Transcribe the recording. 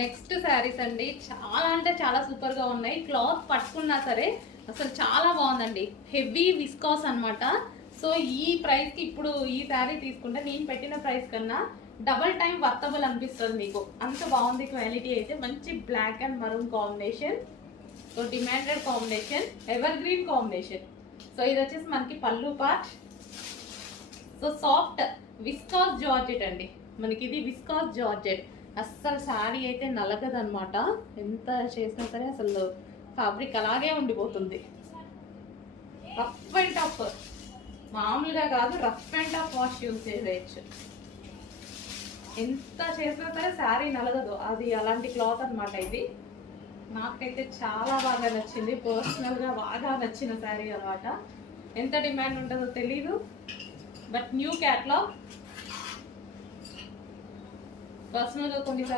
Next saris అండి, చాలా అంటే చాలా సూపర్ గా ఉన్నాయి. క్లాత్ పట్టుకున్నా సరే అసలు చాలా బాగుందండి. హెవీ విస్కాస్ అన్నమాట. సో ఈ ప్రైస్ కి ఇప్పుడు ఈ శారీ తీసుకుంటే నేను పెట్టిన ప్రైస్ కన్నా డబల్ టైం వర్తబుల్ అనిపిస్తుంది మీకు. అంత బాగుంది క్వాలిటీ అయితే. మంచి black and maroon combination. So demanded combination, evergreen combination. So ఇది వచ్చేసి మనకి pallu part. So soft viscose georgette అండి మనకి. ఇది విస్కాస్ జార్జెట్. అస్సలు శారీ అయితే నలగదనమాట. ఎంత చేసినా సరే అసలు ఫ్యాబ్రిక్ అలాగే ఉండిపోతుంది. రఫ్ అండ్ టఫ్, మామూలుగా కాదు, rough and tough wash use చేయవచ్చు. ఎంత చేసినా సరే శారీ నలగదు. అది అలాంటి క్లాత్ అనమాట ఇది. నాకైతే చాలా బాగా నచ్చింది. పర్సనల్గా బాగా నచ్చిన శారీ అనమాట. ఎంత డిమాండ్ ఉంటుందో తెలీదు, బట్ న్యూ క్యాట్లాగ్. పర్సనల్గా కొన్ని